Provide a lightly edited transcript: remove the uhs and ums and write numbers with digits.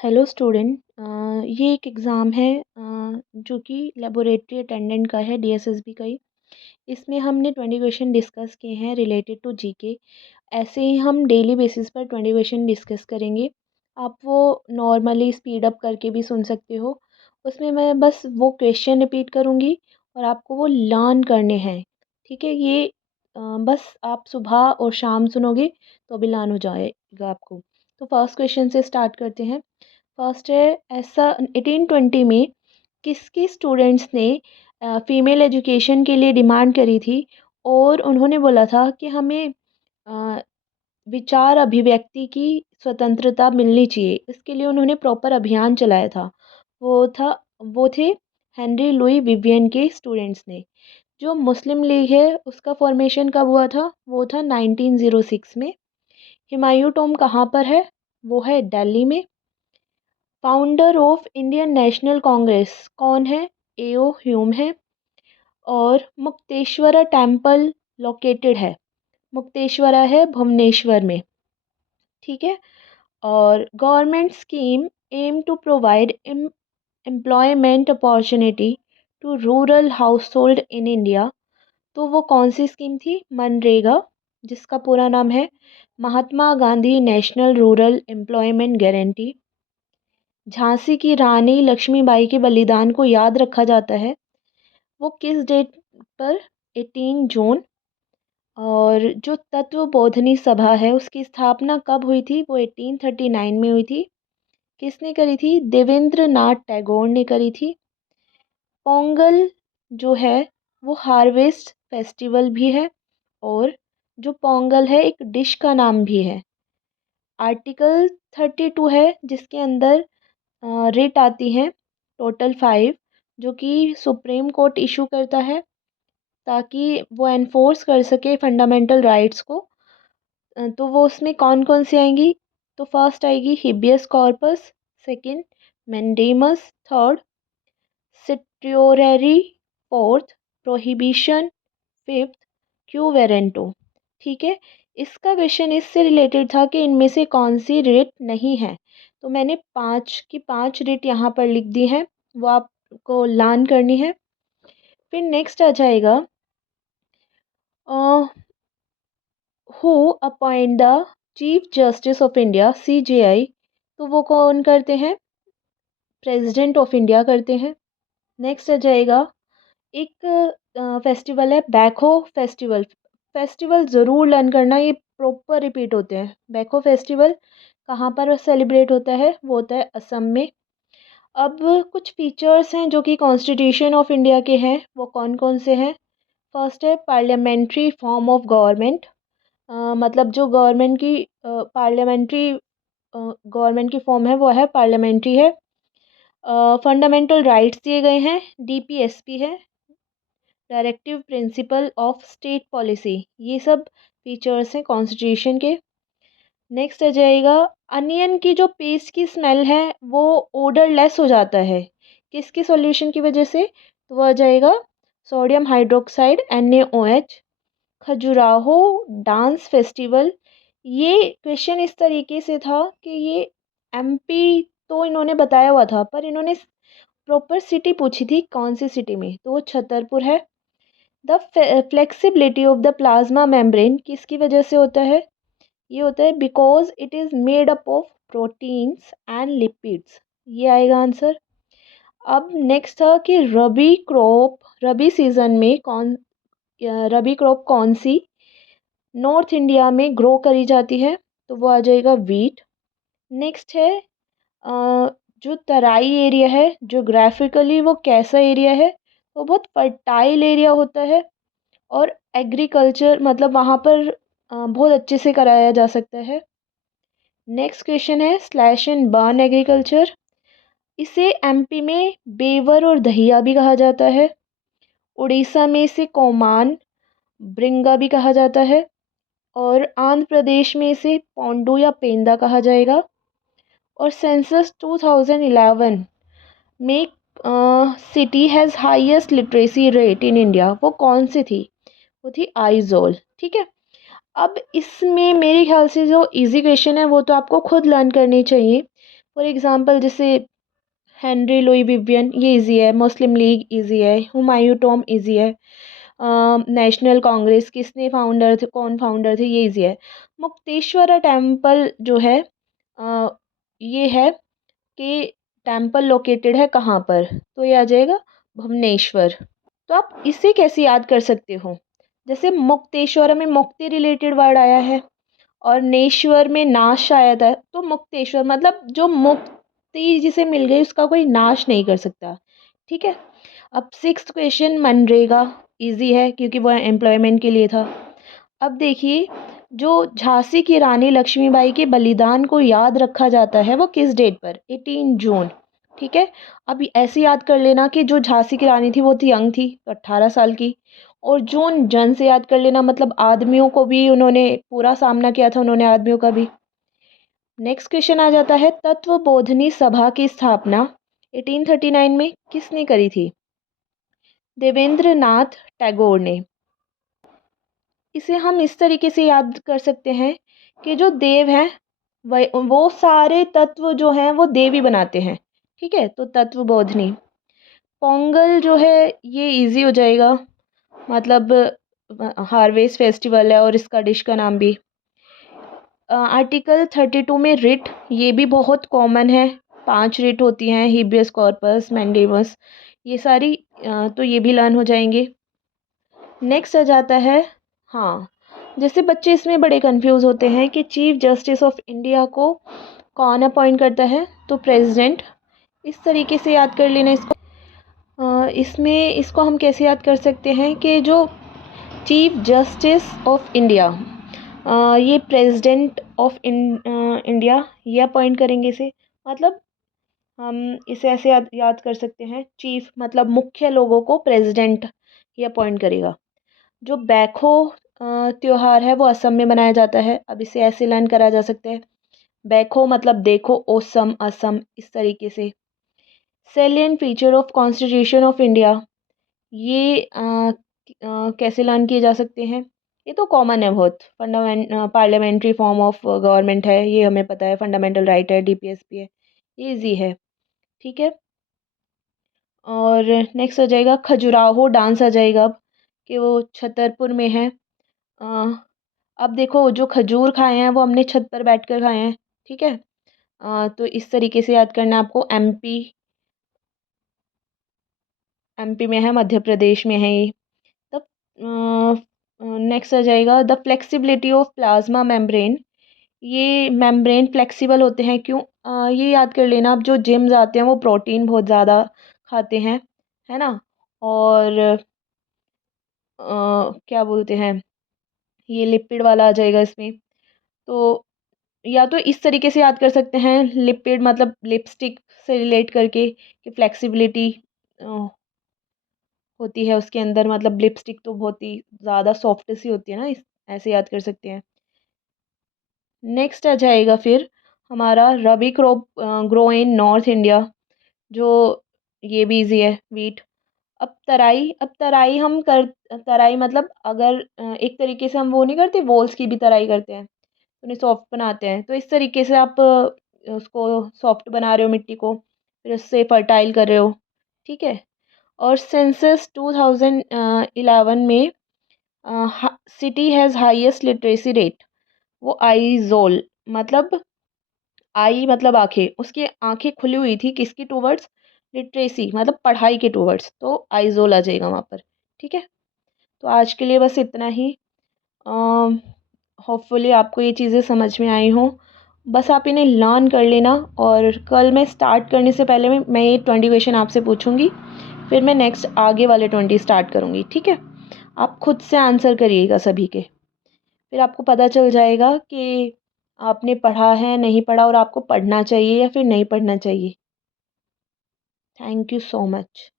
Hello student. ये एक exam है जो कि लेबोरेटरी अटेंडेंट का है, डीएसएसबी का ही। इसमें हमने 20 क्वेश्चन डिस्कस किए हैं रिलेटेड टू जीके। ऐसे ही हम डेली बेसिस पर 20 क्वेश्चन डिस्कस करेंगे। आप वो नॉर्मली स्पीड अप करके भी सुन सकते हो। उसमें मैं बस वो क्वेश्चन रिपीट करूँगी और आपको वो लर्न करने हैं। ठीक है, ये बस आप सुबह और शाम सुनोगे तो भी लर्न हो जाएगा आपको। तो फर्स्ट क्वेश्चन से स्टार्ट करते हैं। फर्स्ट है, ऐसा 1820 में किसके स्टूडेंट्स ने फीमेल एजुकेशन के लिए डिमांड करी थी और उन्होंने बोला था कि हमें अ, विचार अभिव्यक्ति की स्वतंत्रता मिलनी चाहिए। इसके लिए उन्होंने प्रॉपर अभियान चलाया था। वो था वो थे हेनरी लुई विवियन के स्टूडेंट्स ने। जो मुस्लिम लीग है उसका फॉर्मेशन कब हुआ था? वो था 1906 में। हुमायूं टॉम कहाँ पर है? वो है दिल्ली में। Founder of Indian national Congress कौन है? एओ ह्यूम है। और मुक्तेश्वरा टेम्पल लोकेटेड है? मुक्तेश्वरा है भुवनेश्वर में। ठीक है। और government scheme aim to provide employment opportunity to rural household in India. तो वो कौन सी स्कीम थी? मनरेगा, जिसका पूरा नाम है Mahatma Gandhi national rural employment guarantee. Jhansi की रानी लक्ष्मीबाई के बलिदान को याद रखा जाता है, वो किस डेट पर? 18 जून। और जो तत्वबोधिनी सभा है उसकी स्थापना कब हुई थी? वो 1839 में हुई थी। किसने करी थी? देवेंद्र नाथ टैगोर ने करी थी। पोंगल जो है वो हार्वेस्ट फेस्टिवल भी है, और जो पोंगल है एक डिश का नाम भी है। आर्टिकल 32 है जिसके अंदर रिट आती हैं टोटल 5, जो कि सुप्रीम कोर्ट इशू करता है ताकि वो एनफोर्स कर सके फंडामेंटल राइट्स को। तो वो उसमें कौन कौन सी आएंगी? तो फर्स्ट आएगी habeas corpus, second mandamus, third certiorari, fourth prohibition, fifth quo warranto. ठीक है। इसका क्वेश्चन इससे रिलेटेड था कि इनमें से कौन सी रिट नहीं है। तो मैंने 5 की 5 रिट यहाँ पर लिख दी है, वो आपको लर्न करनी है। फिर नेक्स्ट आ जाएगा who appoint the chief justice of India, CJI. तो वो कौन करते हैं? प्रेसिडेंट ऑफ इंडिया करते हैं। नेक्स्ट आ जाएगा एक फेस्टिवल है बैकहो फेस्टिवल। फेस्टिवल ज़रूर लर्न करना, ये प्रॉपर रिपीट होते हैं। बैकहो फेस्टिवल कहाँ पर सेलिब्रेट होता है? वो होता है असम में। अब कुछ फीचर्स हैं जो कि कॉन्स्टिट्यूशन ऑफ इंडिया के हैं, वो कौन कौन से हैं? फर्स्ट है पार्लियामेंट्री फॉर्म ऑफ गवर्नमेंट। मतलब जो गवर्नमेंट की पार्लियामेंट्री गवर्नमेंट की फॉर्म है वो है पार्लियामेंट्री है। फंडामेंटल राइट्स दिए गए हैं, डीपीएसपी है, directive principle of state policy. ये सब फीचर्स हैं कॉन्स्टिट्यूशन के। नेक्स्ट आ जाएगा अनियन की जो पेस्ट की स्मेल है वो ओडरलेस हो जाता है, किसके सॉल्यूशन की वजह से? तो वो आ जाएगा sodium hydroxide NaOH। Khajuraho dance festival, ये क्वेश्चन इस तरीके से था कि ये एमपी तो इन्होंने बताया हुआ था, पर इन्होंने प्रॉपर सिटी पूछी थी कौन सी सिटी में, तो वो छतरपुर है। The flexibility of the plasma membrane किसकी वजह से होता है? ये होता है because it is made up of proteins and lipids. ये आएगा आंसर। अब नेक्स्ट था कि रबी सीजन में रबी क्रॉप कौन सी नॉर्थ इंडिया में ग्रो करी जाती है? तो वो आ जाएगा वीट। नेक्स्ट है जो तराई एरिया है जोग्राफिकली वो कैसा एरिया है? वो बहुत फर्टाइल एरिया होता है, और एग्रीकल्चर मतलब वहाँ पर बहुत अच्छे से कराया जा सकता है। नेक्स्ट क्वेश्चन है स्लैश एंड बर्न एग्रीकल्चर। इसे एमपी में बेवर और दहिया भी कहा जाता है। उड़ीसा में इसे कोमान ब्रिंगा भी कहा जाता है। और आंध्र प्रदेश में इसे पोंडू या पेंदा कहा जाएगा। और सेंसस 2011 में city has highest literacy rate in India, वो कौन सी थी? वो थी आइजोल। ठीक है। अब इसमें मेरे ख्याल से जो इजी क्वेश्चन है वो तो आपको खुद लर्न करनी चाहिए। फॉर एग्ज़ाम्पल जैसे हेनरी लुई विवियन, ये इजी है। मुस्लिम लीग इजी है। हुमायूं टॉम इजी है। नेशनल कांग्रेस किसने फाउंडर थे, कौन फाउंडर थे, ये इजी है। मुक्तेश्वरा टेम्पल जो है ये है कि टेम्पल लोकेटेड है कहाँ पर, तो ये आ जाएगा भुवनेश्वर। तो आप इसे कैसे याद कर सकते हो, जैसे मुक्तेश्वर में मुक्ति रिलेटेड वर्ड आया है और नेश्वर में नाश आया था, तो मुक्तेश्वर मतलब जो मुक्ति जिसे मिल गई उसका कोई नाश नहीं कर सकता। ठीक है। अब सिक्स्थ क्वेश्चन, मनरेगा इजी है क्योंकि वह एम्प्लॉयमेंट के लिए था। अब देखिए, जो झांसी की रानी लक्ष्मीबाई के बलिदान को याद रखा जाता है वो किस डेट पर, 18 जून। ठीक है। अब ऐसे याद कर लेना कि जो झांसी की रानी थी वो थी यंग थी, तो 18 साल की। और जून जन से याद कर लेना, मतलब आदमियों को भी उन्होंने पूरा सामना किया था, उन्होंने आदमियों का भी। नेक्स्ट क्वेश्चन आ जाता है, तत्वबोधिनी सभा की स्थापना 1839 में किसने करी थी? देवेंद्र नाथ टैगोर ने। इसे हम इस तरीके से याद कर सकते हैं कि जो देव हैं वो सारे तत्व जो हैं वो देव ही बनाते हैं। ठीक है, तो तत्वबोधिनी। पोंगल जो है ये इजी हो जाएगा, मतलब हार्वेस्ट फेस्टिवल है और इसका डिश का नाम भी। आर्टिकल 32 में रिट, ये भी बहुत कॉमन है। 5 रिट होती हैं, हिबियस कॉर्पस, मैंडेमस, ये सारी तो ये भी लर्न हो जाएंगे। नेक्स्ट आ जाता है, हाँ, जैसे बच्चे इसमें बड़े कंफ्यूज होते हैं कि चीफ जस्टिस ऑफ इंडिया को कौन अपॉइंट करता है, तो प्रेसिडेंट। इस तरीके से याद कर लेना इसको। इसमें इसको हम कैसे याद कर सकते हैं कि जो चीफ जस्टिस ऑफ इंडिया, ये प्रेसिडेंट ऑफ इंडिया ये अपॉइंट करेंगे इसे, मतलब हम इसे ऐसे याद कर सकते हैं, चीफ मतलब मुख्य लोगों को प्रेसिडेंट ही अपॉइंट करेगा। जो बैखो त्योहार है वो असम में मनाया जाता है। अब इसे ऐसे लर्न करा जा सकता है, बैखो मतलब देखो, ओसम असम, इस तरीके से। Salient feature of constitution of India, ये कैसे लर्न किए जा सकते हैं? ये तो कॉमन है बहुत, पार्लियामेंट्री फॉर्म ऑफ गवर्नमेंट है, ये हमें पता है। फंडामेंटल राइट है, डीपीएसपी है, ये इजी है। ठीक है। और नेक्स्ट आ जाएगा खजुराहो डांस आ जाएगा, अब कि वो छतरपुर में है। अब देखो, जो खजूर खाए हैं वो हमने छत पर बैठकर खाए हैं। ठीक है। तो इस तरीके से याद करना है आपको। एमपी में है, मध्य प्रदेश में है ये। तब नेक्स्ट आ जाएगा the flexibility of plasma membrane, ये मेम्ब्रेन फ्लेक्सिबल होते हैं क्यों? ये याद कर लेना, अब जो जिम जाते हैं वो प्रोटीन बहुत ज़्यादा खाते हैं, है ना। और क्या बोलते हैं, ये लिपिड वाला आ जाएगा इसमें। तो या तो इस तरीके से याद कर सकते हैं, लिपिड मतलब लिपस्टिक से रिलेट करके, कि फ्लेक्सिबिलिटी होती है उसके अंदर, मतलब लिपस्टिक तो बहुत ही ज़्यादा सॉफ्ट सी होती है ना, इस ऐसे याद कर सकते हैं। नेक्स्ट आ जाएगा फिर हमारा rabi crop grow in north India, जो ये भी इजी है, वीट। अब तराई हम कर, तराई मतलब अगर एक तरीके से हम वो नहीं करते, वॉल्स की भी तराई करते हैं, उन्हें सॉफ्ट बनाते हैं, तो इस तरीके से आप उसको सॉफ्ट बना रहे हो मिट्टी को, फिर उससे फर्टाइल कर रहे हो। ठीक है। और सेंसस 2011 में city has highest literacy rate, वो आइजोल, मतलब आई मतलब आंखें, उसकी आंखें खुली हुई थी किसकी टूवर्ड्स, लिटरेसी मतलब पढ़ाई के टूवर्ड्स, तो आइजोल आ जाएगा वहाँ पर। ठीक है। तो आज के लिए बस इतना ही। होपफुली आपको ये चीज़ें समझ में आई हों। बस आप इन्हें लर्न कर लेना, और कल मैं स्टार्ट करने से पहले मैं ये 20 क्वेश्चन आपसे पूछूंगी, फिर मैं नेक्स्ट आगे वाले 20 स्टार्ट करूँगी। ठीक है। आप खुद से आंसर करिएगा सभी के, फिर आपको पता चल जाएगा कि आपने पढ़ा है नहीं पढ़ा, और आपको पढ़ना चाहिए या फिर नहीं पढ़ना चाहिए। Thank you so much.